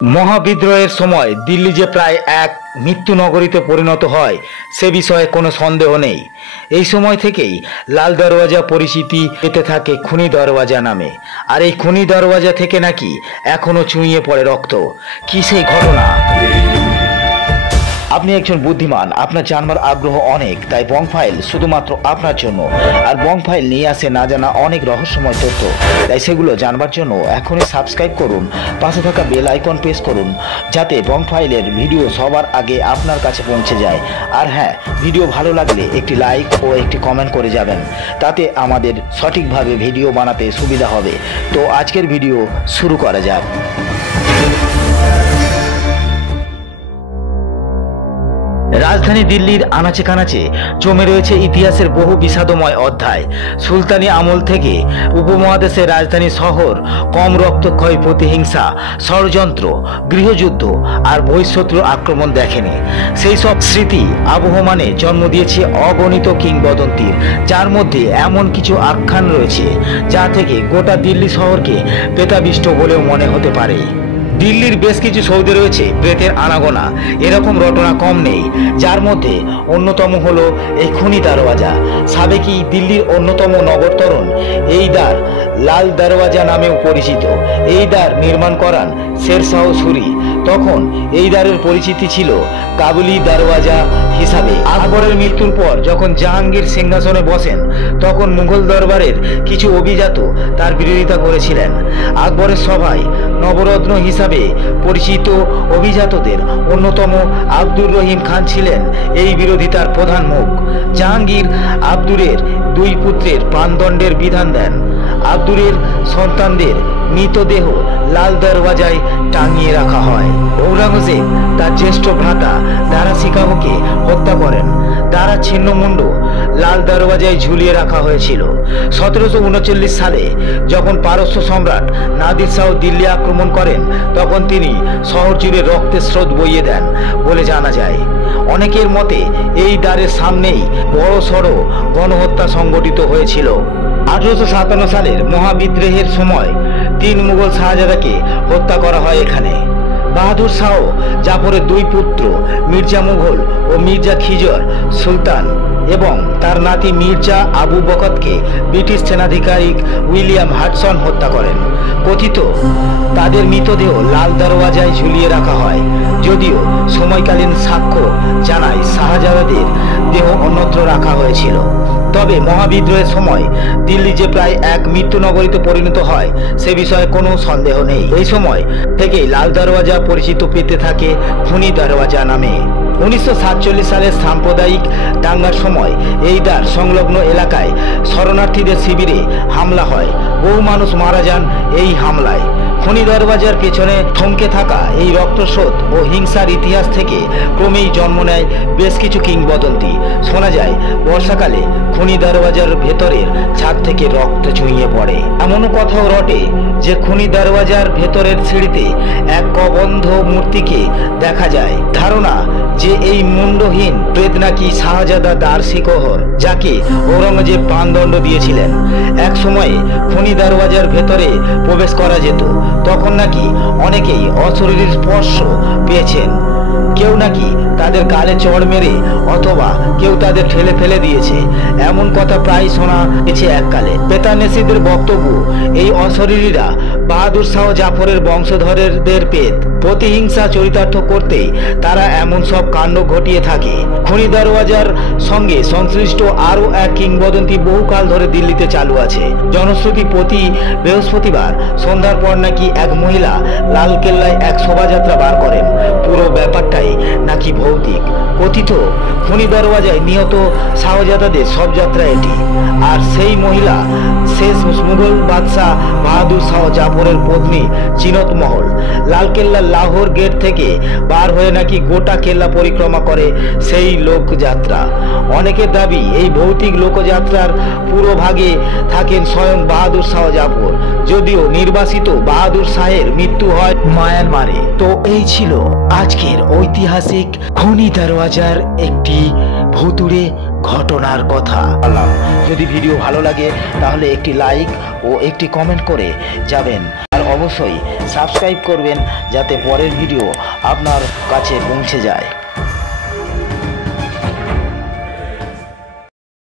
মহাবিদ্রোহের সময় দিল্লি যে প্রায় এক মৃত্যু নগরীতে পরিণত হয় সে বিষয়ে কোনো সন্দেহ নেই। এই সময় থেকেই লাল দরওয়াজা পরিচিতি পেতে থাকে খুনি দরওয়াজা নামে। আর এই খুনি দরওয়াজা থেকে নাকি এখনো চুইয়ে পড়ে রক্ত। কি সেই ঘটনা? আপনি একজন বুদ্ধিমান, আপনার জানবার আগ্রহ অনেক, তাই বং ফাইল শুধুমাত্র আপনার জন্য। আর বং ফাইল নিয়ে আসে না জানা অনেক রহস্যময় তথ্য, তাই সেগুলো জানবার জন্য এখনই সাবস্ক্রাইব করুন, পাশে থাকা বেল আইকন প্রেস করুন, যাতে বং ফাইলের ভিডিও সবার আগে আপনার কাছে পৌঁছে যায়। আর হ্যাঁ, ভিডিও ভালো লাগলে একটি লাইক ও একটি কমেন্ট করে যাবেন, তাতে আমাদের সঠিকভাবে ভিডিও বানাতে সুবিধা হবে। তো আজকের ভিডিও শুরু করা যাক। রাজধানী দিল্লির আনাচে কানাচে জমে রয়েছে ইতিহাসের বহু বিষাদময় অধ্যায়। সুলতানি আমল থেকে উপমহাদেশের রাজধানী শহর কম রক্তক্ষয়, প্রতিহিংসা, ষড়যন্ত্র, গৃহযুদ্ধ আর বহিঃশত্রুর আক্রমণ দেখেনি। সেই সব স্মৃতি আবহমানে জন্ম দিয়েছে অগণিত কিংবদন্তির, যার মধ্যে এমন কিছু আখ্যান রয়েছে যা থেকে গোটা দিল্লি শহরকে প্রেতাবিষ্ট বলেও মনে হতে পারে। দিল্লির বেশ কিছু সৌধে রয়েছে প্রেতের আনাগোনা, এরকম রটনা কম নেই, যার মধ্যে অন্যতম হলো এই খুনি দরওয়াজা। সাবেকি দিল্লির অন্যতম নগরতরণ এই দ্বার লাল দরওয়াজা নামেও পরিচিত। এই দ্বার নির্মাণ করান শেরশাহ সুরি। তখন এই দ্বারের পরিচিতি ছিল কাবুলি দরওয়াজা হিসাবে। আকবরের মৃত্যুর পর যখন জাহাঙ্গীর সিংহাসনে বসেন, তখন মুঘল দরবারের কিছু অভিজাত তার বিরোধিতা করেছিলেন। আকবরের সভায় নবরত্ন হিসাবে পরিচিত অভিজাতদের অন্যতম আব্দুর রহিম খান ছিলেন এই বিরোধিতার প্রধান মুখ। জাহাঙ্গীর আব্দুরের দুই পুত্রের প্রাণদণ্ডের বিধান দেন। আব্দুরের সন্তানদের মৃতদেহ লাল দরওয়াজায় টাঙিয়ে রাখা হয়। ঔরঙ্গজেব তার জ্যেষ্ঠ ভ্রাতা দারা শিকাহকে হত্যা করেন। দারা ছিন্নমুণ্ড লাল দরওয়াজায় ঝুলিয়ে রাখা হয়েছিল। 1739 সালে যখন পারস্য সম্রাট নাদির শাহ দিল্লি আক্রমণ করেন, তখন তিনি শহর জুড়ে রক্তের স্রোত বইয়ে দেন বলে জানা যায়। অনেকের মতে এই দ্বারের সামনেই বড় সড় গণহত্যা সংঘটিত হয়েছিল। 1857 সালের মহাবিদ্রোহের সময় 3 মুঘল শাহজাদাকে হত্যা করা হয় এখানে। বাহাদুর শাহ জাফরের দুই পুত্র মির্জা মুঘল ও মির্জা খিজর সুলতান এবং তার নাতি মির্জা আবু বকতকে ব্রিটিশ সেনাধিকারী উইলিয়াম হাডসন হত্যা করেন। কথিত তাদের মৃতদেহ লাল দরওয়াজায় ঝুলিয়ে রাখা হয়, যদিও সময়কালীন সাক্ষ্য জানায় শাহজাদাদের দেহ অন্যত্র রাখা হয়েছিল। তবে মহাবিদ্রোহের সময় দিল্লি যে প্রায় এক মৃত্যু নগরীতে পরিণত হয় সে বিষয়ে কোনো সন্দেহ নেই। এই সময় থেকেই লাল দরওয়াজা পরিচিত পেতে থাকে খুনি দরওয়াজা নামে। 1947 সালের সাম্প্রদায়িক দাঙ্গার সময় এই দ্বার সংলগ্ন এলাকায় শরণার্থীদের শিবিরে হামলা হয়। বহু মানুষ মারা যান এই হামলায়। খুনি দরওয়াজার পেছনে থমকে থাকা এই রক্তস্রোত ও হিংসার ইতিহাস থেকে ক্রমেই জন্ম নেয় বেশ কিছু কিংবদন্তি। শোনা যায় বর্ষাকালে খুনি দরওয়াজার ভেতরের ছাদ থেকে রক্ত চুইয়ে পড়ে। এমনও কথাও রটে যে খুনি দরওয়াজার ভেতরের সিঁড়িতে এক কবন্ধ মূর্তিকে দেখা যায়। ধারণা যে এই মুন্ডহীন প্রেত নাকি শাহজাদা দার শিকোহর, যাকে ঔরঙ্গজেব প্রাণদণ্ড দিয়েছিলেন। এক সময়ে খুনি দরওয়াজার ভেতরে প্রবেশ করা যেত, তখন নাকি অনেকেই অশরীরী স্পর্শ পেয়েছেন। কেউ নাকি তাদের গালে চড় মেরে অথবা কেউ তাদের ঠেলে ফেলে দিয়েছে, এমন কথা প্রায় শোনা গেছে এককালে। পেতানেসিদের বক্তব্য, এই অশরীরীরা বাহাদুর শাহ জাফরের বংশধরদের পেত। প্রতিহিংসা চরিতার্থ করতে তারা এমন সব কাণ্ড ঘটিয়ে থাকে। খুনি দরওয়াজার সঙ্গে সংশ্লিষ্ট আরও এক কিংবদন্তি বহুকাল ধরে দিল্লিতে চালু আছে। জনশ্রুতি, প্রতি বৃহস্পতিবার সন্ধ্যার পর নাকি এক মহিলা লালকেল্লায় এক শোভাযাত্রা বার করেন। পুরো ব্যাপারটাই নাকি ভৌতিক। কথিত খুনি দরওয়াজায় নিহত শাহজাদাদের শবযাত্রা এটি। আর সেই মহিলা শেষ মুঘল বাদশাহ বাহাদুর শাহ জাফরের পত্নী চিনত মহল। লালকেল্লার লাহোর গেট থেকে বার হয়ে নাকি গোটা কেল্লা পরিক্রমা করে সেই লোকযাত্রা। অনেকের দাবি এই ভৌতিক লোকযাত্রার পুরো ভাগে থাকেন স্বয়ং বাহাদুর শাহ জাফর, যদিও নির্বাসিত বাহাদুর শাহের মৃত্যু হয় মায়ানমারে। তো এই ছিল আজকের ঐতিহাসিক খুনি দরওয়াজার একটি ভুতুড়ে ঘটনার কথা। যদি ভিডিও ভালো লাগে তাহলে একটি লাইক ও একটি কমেন্ট করে যাবেন। আর অবশ্যই সাবস্ক্রাইব করবেন যাতে পরের ভিডিও আপনার কাছে পৌঁছে যায়।